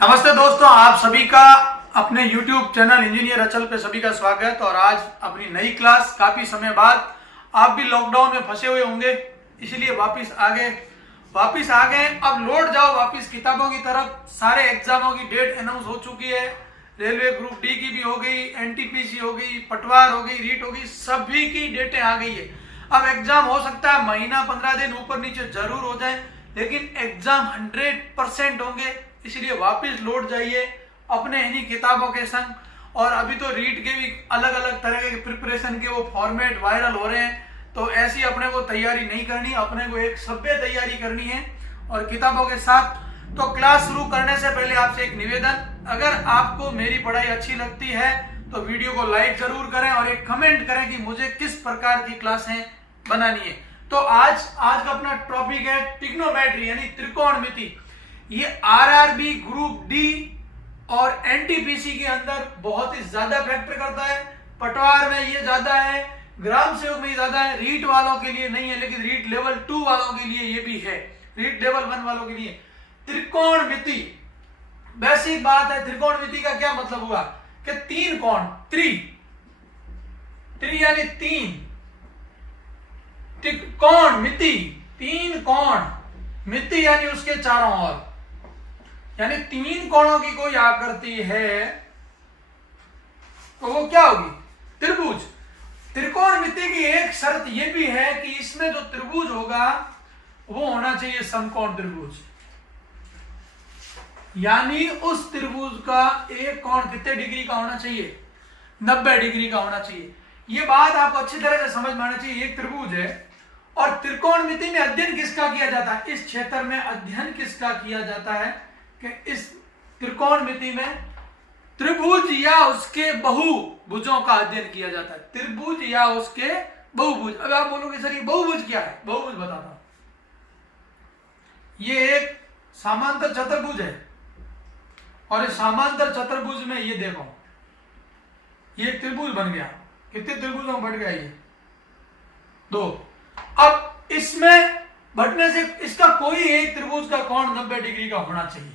नमस्ते दोस्तों, आप सभी का अपने YouTube चैनल इंजीनियर अचल पे सभी का स्वागत। और आज अपनी नई क्लास, काफी समय बाद आप भी लॉकडाउन में फंसे हुए होंगे, इसलिए वापस आ गए। अब लौट जाओ वापस किताबों की तरफ। सारे एग्जामों की डेट अनाउंस हो चुकी है। रेलवे ग्रुप डी की भी हो गई, एनटीपीसी हो गई, पटवार हो गई, रीट हो गई, सभी की डेटें आ गई है। अब एग्जाम हो सकता है महीना 15 दिन ऊपर नीचे जरूर हो जाए, लेकिन एग्जाम 100% होंगे। इसलिए वापस लौट जाइए अपने इन्हीं किताबों के संग। और अभी तो रीट के भी अलग अलग तरह के प्रिपरेशन के वो फॉर्मेट वायरल हो रहे हैं, तो ऐसी अपने को तैयारी नहीं करनी, अपने को एक सभ्य तैयारी करनी है और किताबों के साथ। तो क्लास शुरू करने से पहले आपसे एक निवेदन, अगर आपको मेरी पढ़ाई अच्छी लगती है तो वीडियो को लाइक जरूर करें और एक कमेंट करें कि मुझे किस प्रकार की क्लासें बनानी है। तो आज का अपना टॉपिक है ट्रिग्नोमेट्री यानी त्रिकोणमिति। ये आरआरबी ग्रुप डी और एनटीपीसी के अंदर बहुत ही ज्यादा फैक्टर करता है। पटवार में ये ज्यादा है, ग्राम सेवक में ज्यादा है, रीट वालों के लिए नहीं है, लेकिन रीट लेवल 2 वालों के लिए ये भी है, रीट लेवल 1 वालों के लिए। त्रिकोणमिति बेसिक बात है। त्रिकोणमिति का क्या मतलब हुआ कि तीन कोण, त्रि यानी तीन, त्रिकोणमिति तीन कोण, मिति यानी उसके चारों ओर, यानी तीन कोणों की कोई आकृति है तो वो क्या होगी? त्रिभुज। त्रिकोणमिति की एक शर्त ये भी है कि इसमें जो त्रिभुज होगा वो होना चाहिए समकोण त्रिभुज, यानी उस त्रिभुज का एक कोण कितने डिग्री का होना चाहिए? 90 डिग्री का होना चाहिए। ये बात आपको अच्छी तरह से समझ में आना चाहिए। एक त्रिभुज है और त्रिकोणमिति में अध्ययन किसका किया जाता है? इस क्षेत्र में अध्ययन किसका किया जाता है कि इस त्रिकोणमिति में त्रिभुज या उसके बहुभुजों का अध्ययन किया जाता है। त्रिभुज या उसके बहुभुज। अब आप बोलोगे सर ये बहुभुज क्या है? बहुभुज बताता हूं। ये एक समांतर चतुर्भुज है और इस समांतर चतुर्भुज में ये देखो, ये त्रिभुज बन गया। कितने त्रिभुजों में बट गया? ये 2। अब इसमें बटने से इसका कोई एक त्रिभुज का कोण 90 डिग्री का होना चाहिए,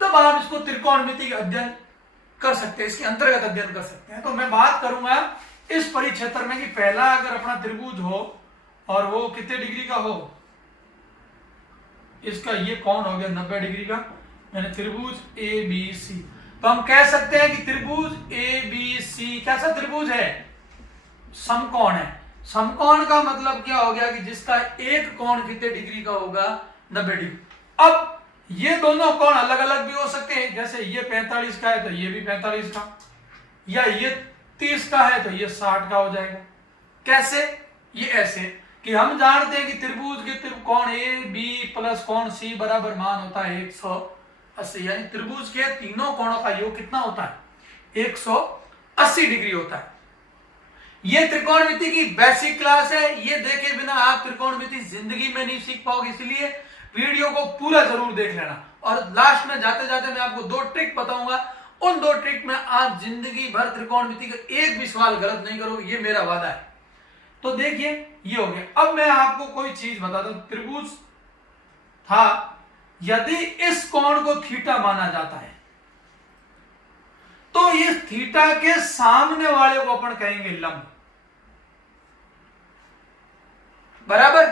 तब आप इसको त्रिकोणमिति का अध्ययन कर सकते हैं, इसके अंतर्गत अध्ययन कर सकते हैं। तो मैं बात करूंगा इस परिक्षेत्र में कि पहला अगर अपना त्रिभुज हो और वो कितने डिग्री का हो, इसका ये कोण हो गया 90 डिग्री का, यानी त्रिभुज ए बी सी। तो हम कह सकते हैं कि त्रिभुज ए बी सी कैसा त्रिभुज है? समकोण है। समकोण का मतलब क्या हो गया कि जिसका एक कोण कितने डिग्री का होगा? 90 डिग्री। अब ये दोनों कोण अलग अलग भी हो सकते हैं, जैसे ये 45 का है तो ये भी 45 का, या ये 30 का है तो ये 60 का हो जाएगा। कैसे? ये ऐसे कि हम जानते हैं कि त्रिभुज के कोण ए बी प्लस कोण सी बराबर मान होता है 180, यानी त्रिभुज के तीनों कोणों का योग कितना होता है? 180 डिग्री होता है। ये त्रिकोणमिति की बेसिक क्लास है। ये देखे बिना आप त्रिकोणमिति जिंदगी में नहीं सीख पाओगे, इसलिए वीडियो को पूरा जरूर देख लेना। और लास्ट में जाते जाते मैं आपको 2 ट्रिक बताऊंगा। उन 2 ट्रिक में आप जिंदगी भर त्रिकोणमिति का एक भी सवाल गलत नहीं करोगे, ये मेरा वादा है। तो देखिए ये हो गया। अब मैं आपको कोई चीज बताता हूं। त्रिभुज था, यदि इस कोण को थीटा माना जाता है तो इस थीटा के सामने वाले को अपन कहेंगे लंब, बराबर।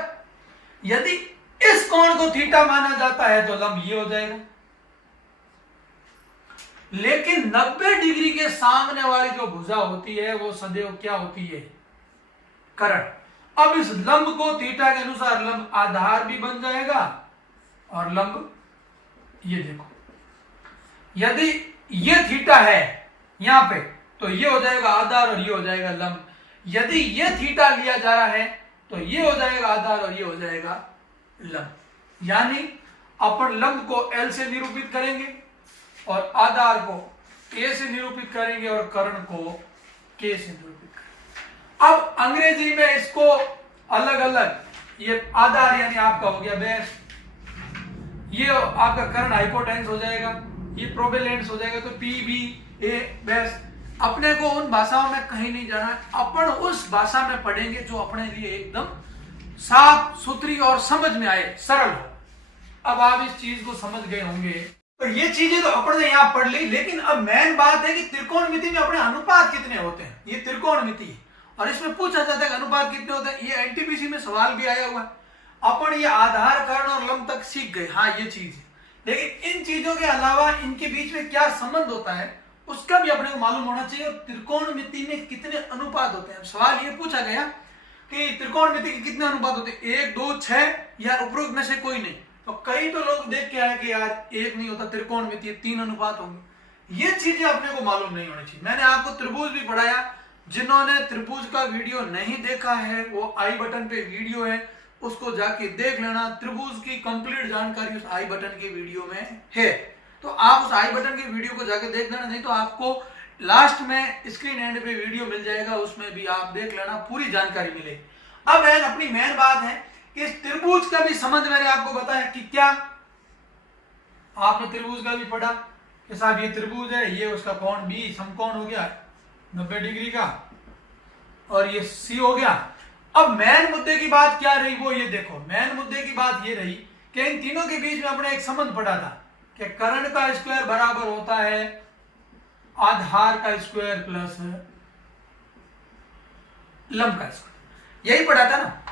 यदि इस कोण को थीटा माना जाता है तो लंब ये हो जाएगा। लेकिन 90 डिग्री के सामने वाली जो भुजा होती है वो सदैव क्या होती है? कर्ण। अब इस लंब को थीटा के अनुसार लंब आधार भी बन जाएगा और लंब ये देखो, यदि ये थीटा है यहां पे तो ये हो जाएगा आधार और ये हो जाएगा लंब। यदि ये थीटा लिया जा रहा है तो ये हो जाएगा आधार और ये हो जाएगा लंब। यानी अपन लंब को L से निरूपित करेंगे और आधार को A से निरूपित करेंगे और कर्ण को K से निरूपित करेंगे। अब अंग्रेजी में इसको अलग अलग, ये आधार यानी आपका हो गया बेस, ये आपका कर्ण हाइपोटेन्स हो जाएगा, ये प्रोबेलेंस हो जाएगा। तो पी बी ए बेस। अपने को उन भाषाओं में कहीं नहीं जाना है, अपन उस भाषा में पढ़ेंगे जो अपने लिए एकदम साफ सुथरी और समझ में आए, सरल हो। अब आप इस चीज को समझ गए होंगे तो ये चीजें तो अपन ने यहां पढ़ ली, लेकिन अब मेन बात है कि त्रिकोणमिति में अपने अनुपात कितने होते हैं। ये त्रिकोणमिति है और इसमें पूछा जाता है कि अनुपात कितने होते हैं। ये एनटीपीसी में सवाल भी आया हुआ है। अपन ये आधार, कर्ण और लंब तक सीख गए, हाँ ये चीज है, लेकिन इन चीजों के अलावा इनके बीच में क्या संबंध होता है उसका भी अपने को मालूम होना चाहिए। और त्रिकोणमिति में कितने अनुपात होते हैं। सवाल ये पूछा गया कि त्रिकोणमिति के कितने अनुपात होते हैं, 1, 2, 6 या उपरोक्त में से कोई नहीं। तो कई तो लोग देख के आए कि यार एक नहीं होता, त्रिकोणमिति 3 अनुपात होंगे। ये चीजें अपने को मालूम नहीं होनी चाहिए। मैंने आपको त्रिभुज भी पढ़ाया, जिन्होंने त्रिभुज का वीडियो नहीं देखा है वो आई बटन पे वीडियो है, उसको जाके देख लेना। त्रिभुज की कंप्लीट जानकारी उस आई बटन के वीडियो में है, तो आप उस आई बटन के वीडियो को जाके देख लेना। नहीं तो आपको लास्ट में स्क्रीन एंड पे वीडियो मिल जाएगा, उसमें भी आप देख लेना, पूरी जानकारी मिलेगी। अब अपनी मेन बात है कि इस त्रिभुज का भी संबंध मैंने आपको बताया कि क्या आपने त्रिभुज का भी पढ़ा कि साहब ये त्रिभुज है, ये उसका कोण बी समकोण हो गया 90 डिग्री का, और ये सी हो गया। अब मेन मुद्दे की बात क्या रही, वो ये देखो। मेन मुद्दे की बात ये रही कि इन तीनों के बीच में अपने एक संबंध पढ़ा था कि कर्ण का स्क्वायर बराबर होता है आधार का स्क्वायर प्लस लंब का स्क्वायर, यही पढ़ा था ना।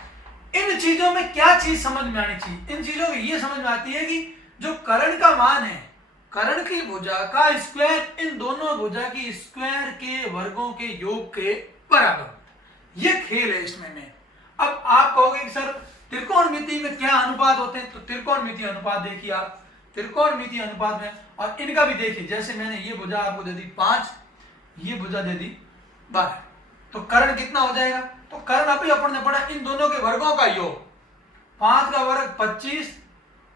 इन चीजों में क्या चीज समझ में आनी चाहिए, इन चीजों में ये समझ में आती है कि जो कर्ण का मान है, कर्ण की भुजा का स्क्वायर इन दोनों भुजा की स्क्वायर के वर्गों के योग के बराबर, ये खेल है इसमें में। अब आप कहोगे कि सर त्रिकोणमिति में क्या अनुपात होते हैं, तो त्रिकोणमिति अनुपात देखिए आप, त्रिकोणमिति अनुपात में, और इनका भी देखिए। जैसे मैंने ये भुजा आपको दे दी 5, ये भुजा दे दी 12, तो कर्ण कितना हो जाएगा, तो कर्ण अभी अपन ने पढ़ा इन दोनों के वर्गों का योग, 5 का वर्ग 25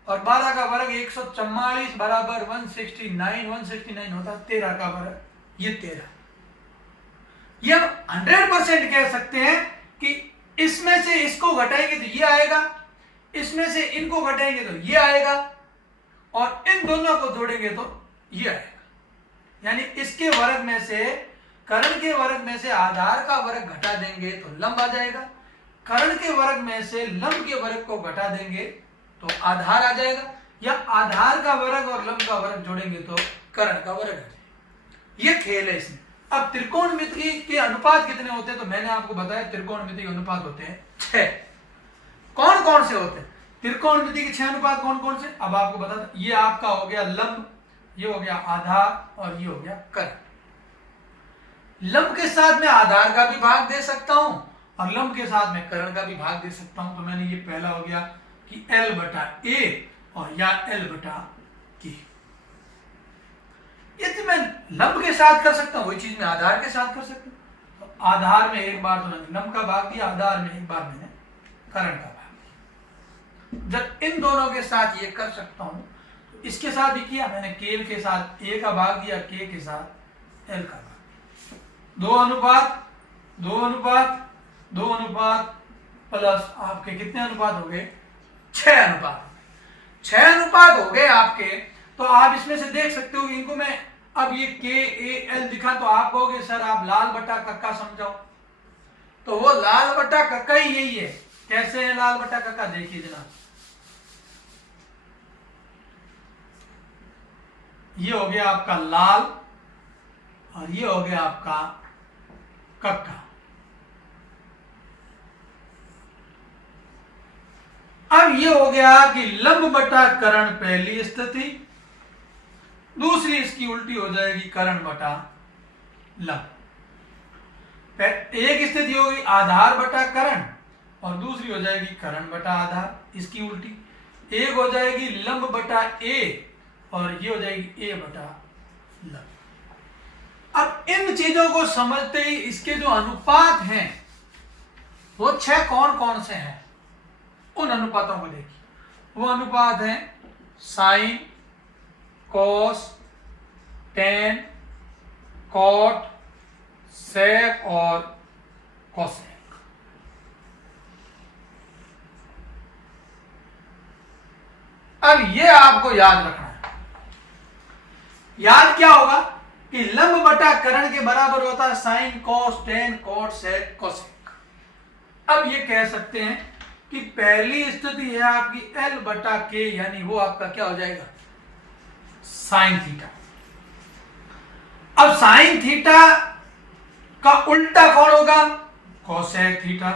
और 12 का वर्ग 144 बराबर 169 होता है, 13 का वर्ग, ये 13। ये हम 100% कह सकते हैं कि इसमें से इसको घटाएंगे तो ये आएगा, इसमें से इनको घटाएंगे तो ये आएगा, और इन दोनों को जोड़ेंगे तो ये आएगा। यानी इसके वर्ग में से, कर्ण के वर्ग में से आधार का वर्ग घटा देंगे तो लंब आ जाएगा, कर्ण के वर्ग में से लंब के वर्ग को घटा देंगे तो आधार आ जाएगा, या आधार का वर्ग और लंब का वर्ग जोड़ेंगे तो कर्ण का वर्ग आ जाएगा। ये खेल है इसमें। अब त्रिकोणमिति के अनुपात कितने होते हैं, तो मैंने आपको बताया त्रिकोणमिति के अनुपात होते हैं 6। कौन कौन से होते हैं त्रिकोणमिति के 6 अनुपात, कौन कौन से, अब आपको बता दो। ये आपका हो गया लंब, ये हो गया आधार और ये हो गया कर्ण। लंब के साथ में आधार का भी भाग दे सकता हूं और लंब के साथ में कर्ण का भी भाग दे सकता हूं। तो मैंने ये पहला हो गया कि L/A और या L/K। यदि मैं लंब के साथ कर सकता हूं वही चीज मैं आधार के साथ कर सकता हूं। तो आधार में एक बार तो मैंने लंब का भाग दिया, आधार में एक बार मैंने कर्ण का भाग दिया। जब इन दोनों के साथ ये कर सकता हूं तो इसके साथ भी किया मैंने, K के साथ A का भाग दिया, K के साथ L का भाग। 2 अनुपात 2 अनुपात 2 अनुपात प्लस आपके कितने अनुपात हो गए, 6 अनुपात। 6 अनुपात हो गए आपके। तो आप इसमें से देख सकते हो इनको मैं अब ये KAL दिखा तो आप कहोगे सर आप लाल बटा कक्का समझाओ, तो वो लाल बटा कक्का ही यही है। कैसे है लाल बटा कक्का, देखिए जनाब, ये हो गया आपका लाल और ये हो गया आपका कक्का। अब ये हो गया कि लंब बटा कर्ण पहली स्थिति, दूसरी इसकी उल्टी हो जाएगी कर्ण बटा लंब। एक स्थिति होगी आधार बटा कर्ण और दूसरी हो जाएगी कर्ण बटा आधार, इसकी उल्टी। एक हो जाएगी लंब बटा A और ये हो जाएगी A बटा लंब। अब इन चीजों को समझते ही इसके जो अनुपात हैं वो 6 कौन कौन से हैं, उन अनुपातों को देखिए। वो अनुपात है sign, cos, tan, cot, sec और कोसेक। अब ये आपको याद रखना है। याद क्या होगा कि लंब बटा कर्ण के बराबर होता है साइन, कॉस, टेन, कॉट, सेक, कोसेक। अब ये कह सकते हैं कि पहली स्थिति है आपकी L/K, यानी वो आपका क्या हो जाएगा साइन थीटा। अब साइन थीटा का उल्टा कौन होगा? Cosec theta.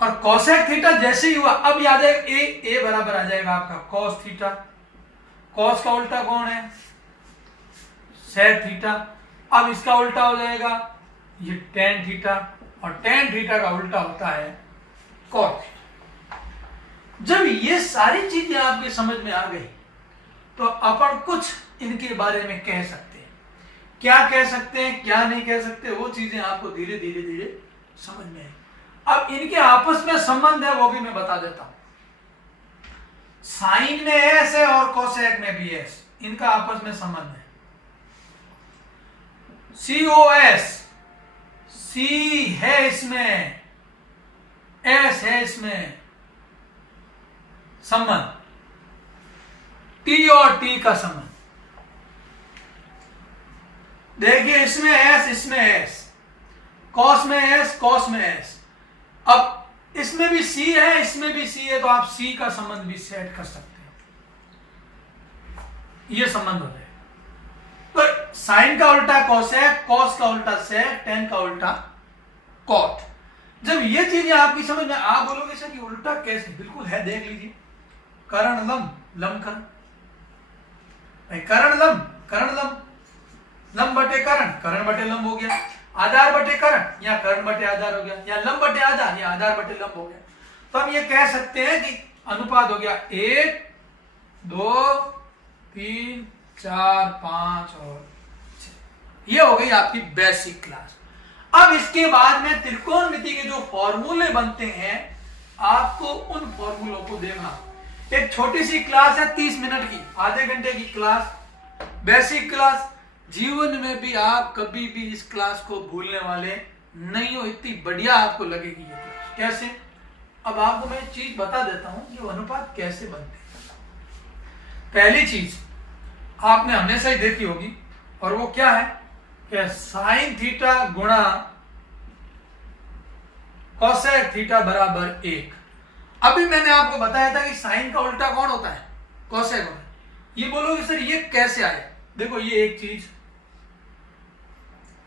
और कोसेक थीटा जैसे ही हुआ, अब याद है ए बराबर आ जाएगा आपका कॉस थीटा। कॉस का उल्टा कौन है? Sec theta. अब इसका उल्टा हो जाएगा ये टेन थीटा, और टेन थीटा का उल्टा होता है कॉट थीटा। जब ये सारी चीजें आपके समझ में आ गई तो अपन कुछ इनके बारे में कह सकते हैं। क्या कह सकते हैं, क्या नहीं कह सकते, वो चीजें आपको धीरे धीरे धीरे समझ में आएगी। अब इनके आपस में संबंध है वो भी मैं बता देता हूं। साइन में एस है और कोसेक में भी एस, इनका आपस में संबंध है। COS, सी है इसमें, एस है इसमें संबंध, T और T का संबंध। देखिए इसमें एस, इसमें एस, कॉस में एस, कॉस में एस। अब इसमें भी सी है, इसमें भी सी है, तो आप सी का संबंध भी सेट कर सकते हैं। ये संबंध हो जाएगा। तो साइन का उल्टा कोसेक, कॉस का उल्टा सेक, टेन का उल्टा कॉट। जब ये चीजें आपकी समझ में, आप बोलोगे सर कि उल्टा कैसे? बिल्कुल है, देख लीजिए। करण लंब, लंब करण, करण लंब, करण लंब, लंब बटे करण, करण बटे लंब हो गया। आधार बटे करण, या करण बटे आधार हो गया, या लंब बटे आधार, या आधार बटे लंब हो गया। तो हम ये कह सकते हैं कि अनुपात हो गया 1, 2, 3, 4, 5 और 6। ये हो गई आपकी बेसिक क्लास। अब इसके बाद में त्रिकोणमिति के जो फॉर्मूले बनते हैं, आपको उन फॉर्मूलों को देखना। एक छोटी सी क्लास है 30 मिनट की, आधे घंटे की क्लास, बेसिक क्लास। जीवन में भी आप कभी भी इस क्लास को भूलने वाले नहीं हो, इतनी बढ़िया आपको लगेगी ये क्लास। कैसे? अब आपको मैं एक चीज बता देता हूं कि अनुपात कैसे बनते हैं। पहली चीज आपने हमेशा ही देखी होगी, और वो क्या है कि साइन थीटा गुणा कोसेक थीटा बराबर 1। अभी मैंने आपको बताया था कि साइन का उल्टा कौन होता है? कोसेक होता है। ये बोलोगे सर ये कैसे आया? देखो ये एक चीज।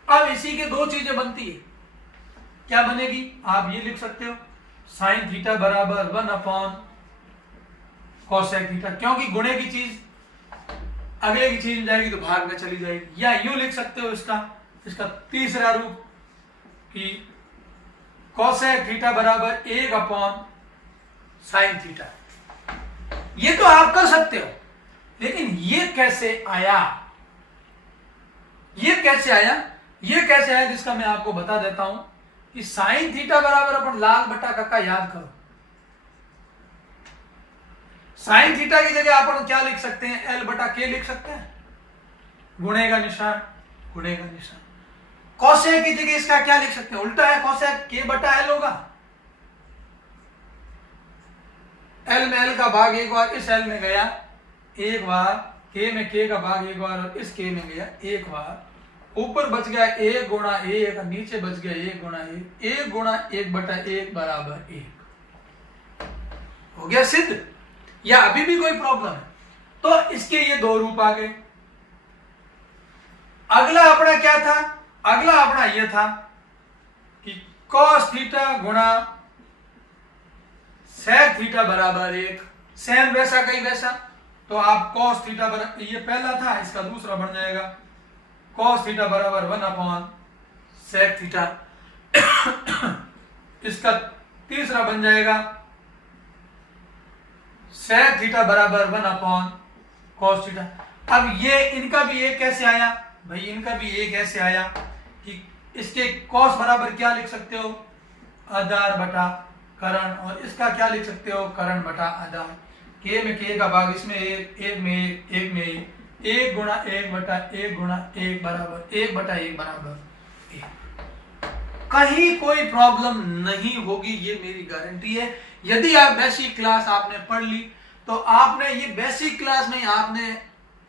अब इसी के दो चीजें बनती है। क्या बनेगी? आप ये लिख सकते हो साइन थीटा बराबर 1 अपॉन कोसेक थीटा, क्योंकि गुणे की चीज अगले की चीज में जाएगी तो भाग में चली जाएगी। या यूं लिख सकते हो इसका तीसरा रूप कि कोसेक थीटा बराबर 1 अपॉन साइन थीटा। ये तो आप कर सकते हो, लेकिन ये कैसे आया? ये कैसे आया? ये कैसे आया जिसका मैं आपको बता देता हूं कि साइन थीटा बराबर अपन लाल बटा कक्का याद करो। साइन थीटा की जगह अपन क्या लिख सकते हैं? एल बटा के लिख सकते हैं, गुणे का निशान, गुणे का निशान। कोसेक की जगह इसका क्या लिख सकते हैं? उल्टा है, कोसेक के बटा एल होगा। एल में एल का भाग एक बार इस एल में गया, एक बार के में के का भाग एक बार और इस के में गया एक बार। ऊपर बच गया 1 गुणा 1, नीचे बच गया 1 गुणा 1, 1 गुणा 1 बटा 1 बराबर 1। हो गया सिद्ध? या अभी भी कोई प्रॉब्लम है? तो इसके ये दो रूप आ गए। अगला अपना क्या था? अगला अपना ये था कि cos थीटा गुणा sec थीटा बराबर 1। सेम वैसा कहीं वैसा, तो आप cos थीटा बराबर, ये पहला था, इसका दूसरा बन जाएगा cos थीटा बराबर 1 अपॉन sec थीटा। इसका तीसरा बन जाएगा sec थीटा बराबर 1 अपॉन cos थीटा। अब ये इनका भी एक कैसे आया भाई? इनका भी एक ऐसे आया कि इसके cos बराबर क्या लिख सकते हो? आधार बटा करण, और इसका क्या लिख सकते हो? करण बटा आधार। के में के का भाग इसमें एक में एक में 1 गुणा 1 बटा 1 गुणा 1 बराबर 1 बटा 1 बराबर 1। कहीं कोई प्रॉब्लम नहीं होगी, ये मेरी गारंटी है। यदि आप बेसिक क्लास आपने पढ़ ली तो आपने ये बेसिक क्लास में आपने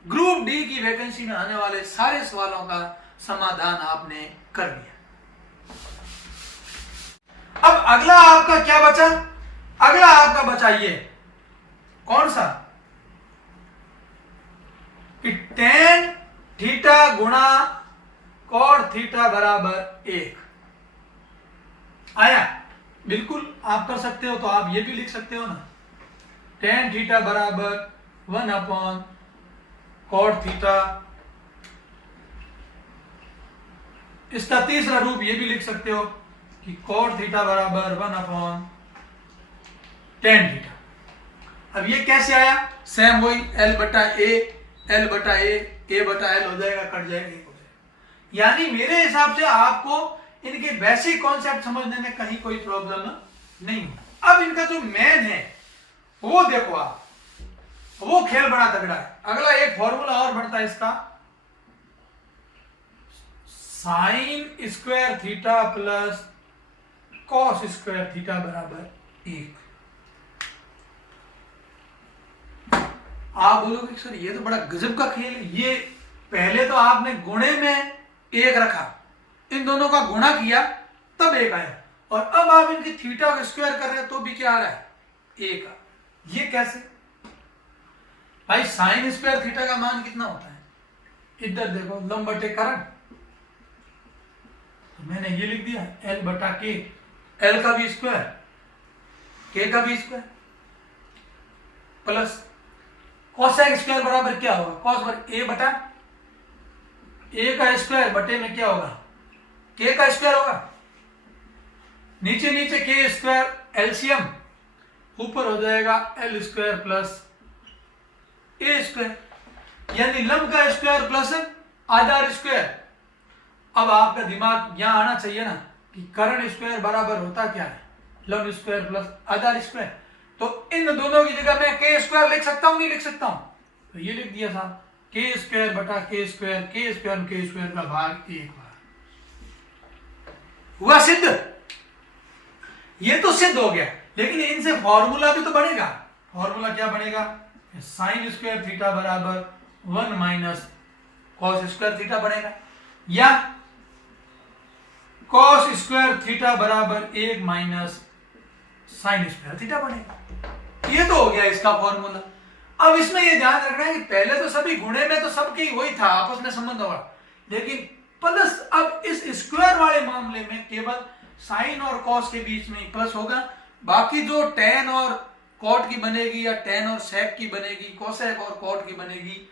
ग्रुप डी की वैकेंसी में आने वाले सारे सवालों का समाधान आपने कर लिया। अब अगला आपका क्या बचा? अगला आपका बचा ये कौन सा? कि टेन थीटा गुणा कॉट थीटा बराबर 1 आया। बिल्कुल आप कर सकते हो, तो आप ये भी लिख सकते हो ना, टेन थीटा बराबर 1 अपॉन कॉट थीटा। इसका तीसरा रूप ये भी लिख सकते हो कि कॉट थीटा बराबर 1 अपॉन टेन थीटा। अब ये कैसे आया, सेम वही L बटा ए, L बटा ए बटा L हो जाएगा, कट जाएगा, 1 हो जाएगा। यानी मेरे हिसाब से आपको इनके बेसिक कॉन्सेप्ट समझने में कहीं कोई प्रॉब्लम नहीं। अब इनका जो मेन है वो देखो आप, वो खेल बड़ा तगड़ा है। अगला एक फॉर्मूला और बढ़ता है इसका, sine square theta plus cos square theta बराबर 1। आप बोलोगे सर ये तो बड़ा गजब का खेल है, ये पहले तो आपने गुणे में 1 रखा, इन दोनों का गुणा किया तब 1 आया, और अब आप इनकी थीटा का स्क्वायर कर रहे हैं तो भी क्या आ रहा है, 1 आ। ये कैसे भाई, साइन स्क्वायर थीटा का मान कितना होता है, इधर देखो, लंब बटे करण, तो मैंने ये लिख दिया L बटा के, L का भी स्क्वायर K का भी स्क्वायर प्लस कोसेक स्क्वायर बराबर क्या होगा, कॉस बराबर A बटा A का स्क्वायर बटे में क्या होगा, K का स्क्वायर होगा, नीचे नीचे K स्क्वायर एलसीएम, ऊपर हो जाएगा L square plus A square, यानी लंब का स्क्वायर प्लस आधार स्क्वायर। अब आपका दिमाग यहां आना चाहिए ना कि कर्ण स्क्वायर बराबर होता क्या है, लंब स्क्वायर प्लस आधार स्क्वायर। तो इन दोनों की जगह मैं के स्क्वायर लिख सकता हूं, नहीं लिख सकता हूं, तो ये लिख दिया था के स्क्वायर बटा के स्क्वायर, के स्क्वायर का भाग 1 बार। हुआ सिद्ध, ये तो सिद्ध हो गया, लेकिन इनसे फॉर्मूला भी तो बनेगा। फॉर्मूला क्या बनेगा, साइन स्क्वायर थीटा बराबर 1 माइनस कॉस स्क्वायर थीटा बनेगा, या कॉस स्क्वायर थीटा बराबर 1 माइनस साइन स्क्वायर थीटा बनेगा। ये तो हो गया इसका फॉर्मूला। अब इसमें ये ध्यान रखना है कि पहले तो सभी गुणे में तो सबके वही था, आपस में संबंध होगा, लेकिन प्लस अब इस स्क्वायर वाले मामले में केवल साइन और कॉस के बीच में प्लस होगा, बाकी जो टेन और कॉट की बनेगी या टेन और सेक की बनेगी, कोसेक और कॉट की बनेगी,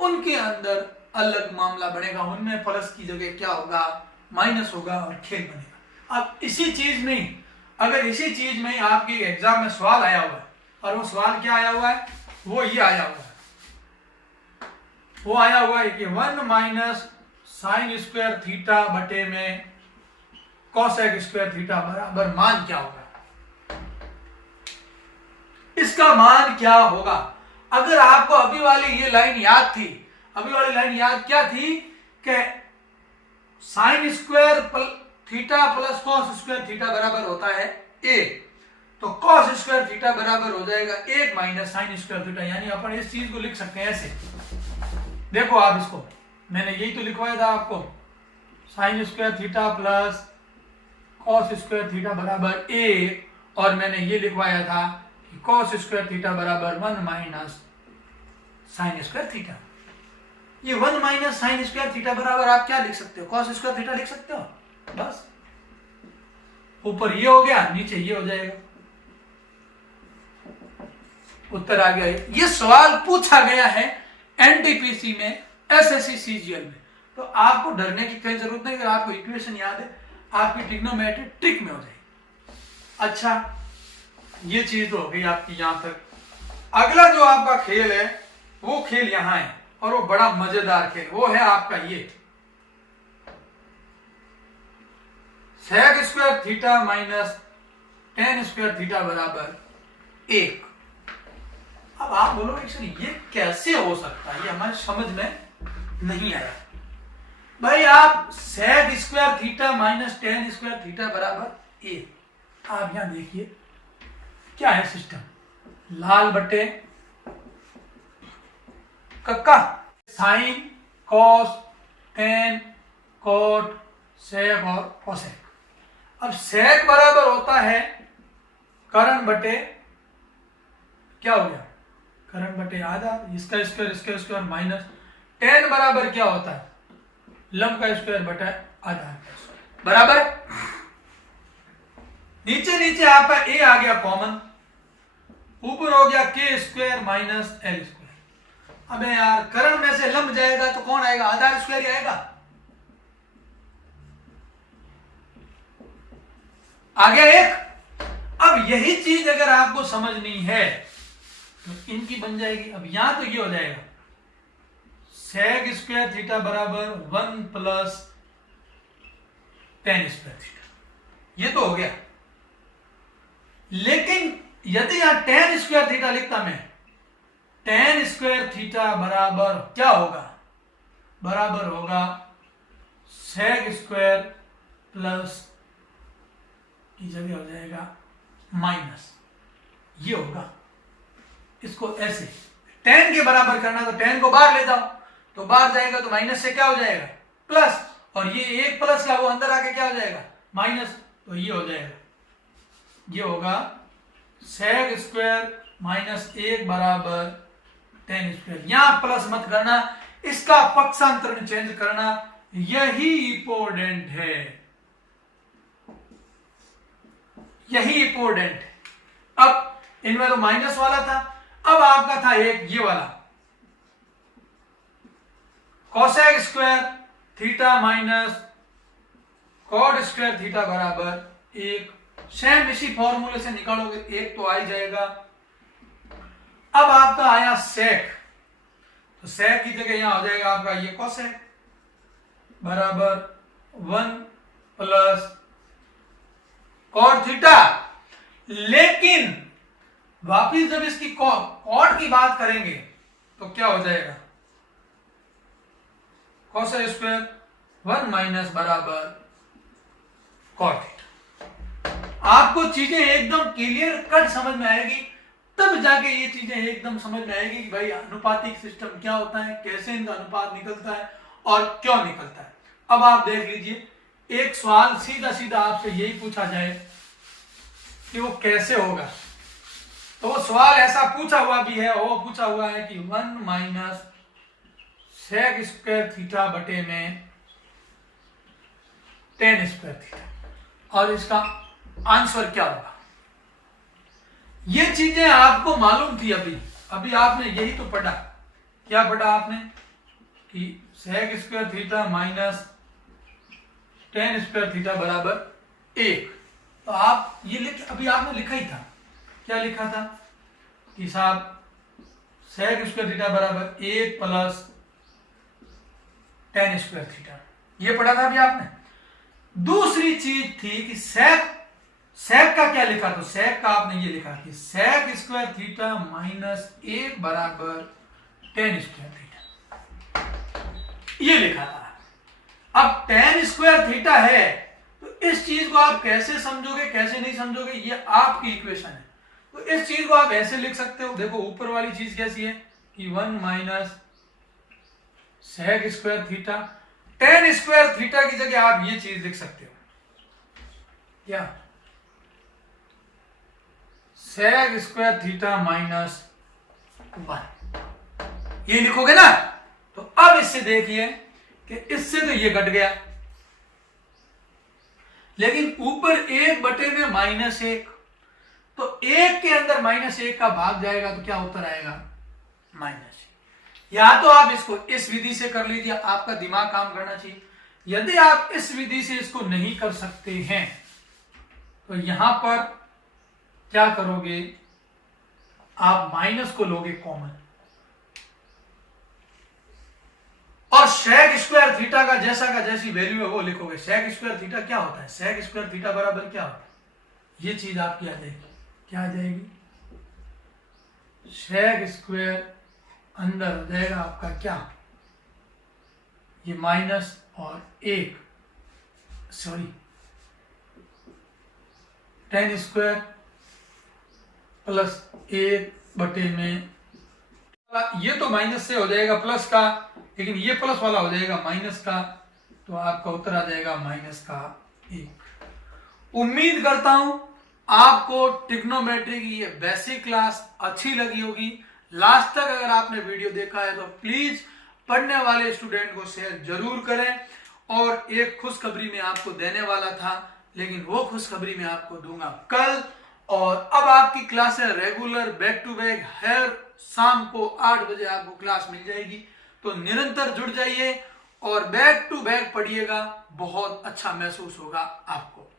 उनके अंदर अलग मामला बनेगा, उनमें प्लस की जगह क्या होगा, माइनस होगा और खेल बनेगा। अब इसी चीज में, अगर इसी चीज में आपके एग्जाम में सवाल आया हुआ है, और वो सवाल क्या आया हुआ है, वो ये आया हुआ है, वो आया हुआ है कि 1 माइनस साइन स्क्वायर थीटा बटे में कोसेक स्क्वायर थीटा बराबर मान क्या होगा, इसका मान क्या होगा। अगर आपको अभी वाली ये लाइन याद थी, अभी वाली लाइन याद क्या थी कि sine square theta plus cos square theta बराबर होता है 1, तो कॉस स्क्वायर थीटा बराबर हो जाएगा 1 माइनस साइन स्क्वायर थीटा। यानी अपन इस चीज को लिख सकते हैं ऐसे, देखो आप इसको, मैंने यही तो लिखवाया था आपको, sine square theta plus cos square theta बराबर 1, और मैंने ये लिखवाया था कि कॉस स्क्वायर थीटा बराबर 1 माइनस साइन स्क्वायर थीटा। ये 1 माइनस साइन स्क्वायर थीटा बराबर आप क्या लिख सकते हो, कॉस स्क्वायर थीटा लिख सकते हो, बस ऊपर ये हो गया, नीचे ये हो जाएगा, उत्तर आ गया। ये सवाल पूछा गया है एनटीपीसी में, एसएससी सीजीएल में, तो आपको डरने की कोई जरूरत नहीं, अगर आपको इक्वेशन याद है आपकी ट्रिग्नोमेट्री ट्रिक में हो जाएगी। अच्छा, ये चीज तो हो गई आपकी यहां तक। अगला जो आपका खेल है वो खेल यहां है, और वो बड़ा मजेदार खेल, वो है आपका ये sec square theta minus tan square theta बराबर 1। अब आप बोलोगे सर ये कैसे हो सकता है, ये हमारे समझ में नहीं आया। भाई आप sec square theta minus tan square theta बराबर 1, आप यहां देखिए क्या है सिस्टम, लाल बटे कक्का, sine cos tan cot sec और कोसेक। अब सेक बराबर होता है करण बटे, क्या हो गया, करण बटे आधा, इसका स्क्वायर माइनस tan बराबर क्या होता है, लंब का स्क्वायर बटा आधार का स्क्वायर, बराबर। नीचे नीचे आपका a आ गया कॉमन, ऊपर हो गया k square minus l square. अबे यार करण में से लंब जाएगा तो कौन आएगा, आधार स्क्वायर ही आएगा। आ गया एक। अब यही चीज अगर आपको समझनी है तो इनकी बन जाएगी। अब यहां तो ये हो जाएगा सेक स्क्वायर थीटा बराबर 1 प्लस tan स्क्वायर थीटा, ये तो हो गया। लेकिन यदि यहां tan स्क्वायर थीटा लिखता मैं, tan स्क्वायर थीटा बराबर क्या होगा, बराबर होगा सेक स्क्वायर प्लस की जगह हो जाएगा माइनस, ये होगा। इसको ऐसे tan के बराबर करना तो tan को बाहर ले जाओ, तो बाहर जाएगा तो माइनस से क्या हो जाएगा प्लस, और ये एक प्लस का वो अंदर आके क्या हो जाएगा माइनस, तो ये हो जाएगा, ये होगा सेक स्क्वायर माइनस 1 बराबर tan स्क्वायर। यहां प्लस मत करना, इसका पक्षांतरण चेंज करना, यही इंपॉर्टेंट है, यही इंपॉर्टेंट है। अब इनमें तो माइनस वाला था, अब आपका था एक ये वाला cosec square theta minus cot square theta बराबर 1। सेम इसी फॉर्मूले से निकालोगे, एक तो आ ही जाएगा। अब आपका आया सेक, तो सेक की जगह यहां हो जाएगा आपका ये कोसेक बराबर 1 प्लस कॉट थीटा। लेकिन वापिस जब इसकी कॉट की बात करेंगे तो क्या हो जाएगा, कोसेक स्क्वायर 1 माइनस बराबर कॉट थीटा। आपको चीजें एकदम क्लियर कट समझ में आएगी, तब जाके ये चीजें एकदम समझ में आएगी कि भाई अनुपातिक सिस्टम क्या होता है, कैसे इनका अनुपात निकलता है और क्यों निकलता है। अब आप देख लीजिए, एक सवाल सीधा सीधा आपसे यही पूछा जाए कि वो कैसे होगा, तो वो सवाल ऐसा पूछा हुआ भी है, वो पूछा हुआ है कि 1 माइनस सेक स्क्वायर थीटा बटे में tan स्क्वायर थीटा, और इसका आंसर क्या होगा। ये चीजें आपको मालूम थी, अभी आपने यही तो पढ़ा। क्या पढ़ा आपने कि sec square theta minus tan square theta बराबर 1। तो आप ये अभी आपने लिखा ही था, क्या लिखा था कि साहब सेक स्क्वायर थीटा बराबर 1 प्लस tan स्क्वायर थीटा, ये पढ़ा था अभी आपने। दूसरी चीज थी कि सेक का क्या लिखा, तो सेक का आपने ये लिखा कि सेक स्क्वायर थीटा माइनस 1 बराबर tan स्क्वायर थीटा, ये लिखा था। अब tan स्क्वायर थीटा है, तो इस चीज को आप कैसे समझोगे कैसे नहीं समझोगे, ये आपकी इक्वेशन है। तो इस चीज को आप ऐसे लिख सकते हो, देखो ऊपर वाली चीज कैसी है कि 1 माइनस sec square theta, tan square theta की जगह आप ये चीज लिख सकते हो, क्या सेक स्क्वायर थीटा माइनस 1, ये लिखोगे ना। तो अब इससे देखिए कि इससे तो ये घट गया, लेकिन ऊपर 1 बटे में -1, तो 1 के अंदर -1 का भाग जाएगा तो क्या उत्तर आएगा -1। या तो आप इसको इस विधि से कर लीजिए, आपका दिमाग काम करना चाहिए। यदि आप इस विधि से इसको नहीं कर सकते हैं तो यहां पर क्या करोगे, आप माइनस को लोगे कॉमन, और सेक स्क्वायर थीटा का जैसा का जैसी वैल्यू है वो लिखोगे। सेक स्क्वायर थीटा क्या होता है, सेक स्क्वायर थीटा बराबर क्या होता है, ये चीज आपकी आ जाएगी, क्या आ जाएगी, सेक स्क्वायर अंदर हो जाएगा आपका क्या, ये माइनस और 1 सॉरी tan स्क्वायर प्लस 1 बटे में, ये तो माइनस से हो जाएगा प्लस का, लेकिन ये प्लस वाला हो जाएगा माइनस का, तो आपका उत्तर आ जाएगा -1। उम्मीद करता हूं आपको ट्रिग्नोमेट्री की ये बेसिक क्लास अच्छी लगी होगी। लास्ट तक अगर आपने वीडियो देखा है तो प्लीज पढ़ने वाले स्टूडेंट को शेयर जरूर करें। और एक खुशखबरी मैं आपको देने वाला था, लेकिन वो खुशखबरी मैं आपको दूंगा कल। और अब आपकी क्लासें रेगुलर बैक टू बैक हर शाम को 8 बजे आपको क्लास मिल जाएगी। तो निरंतर जुड़ जाइए और बैक टू बैक पढ़िएगा, बहुत अच्छा महसूस होगा आपको।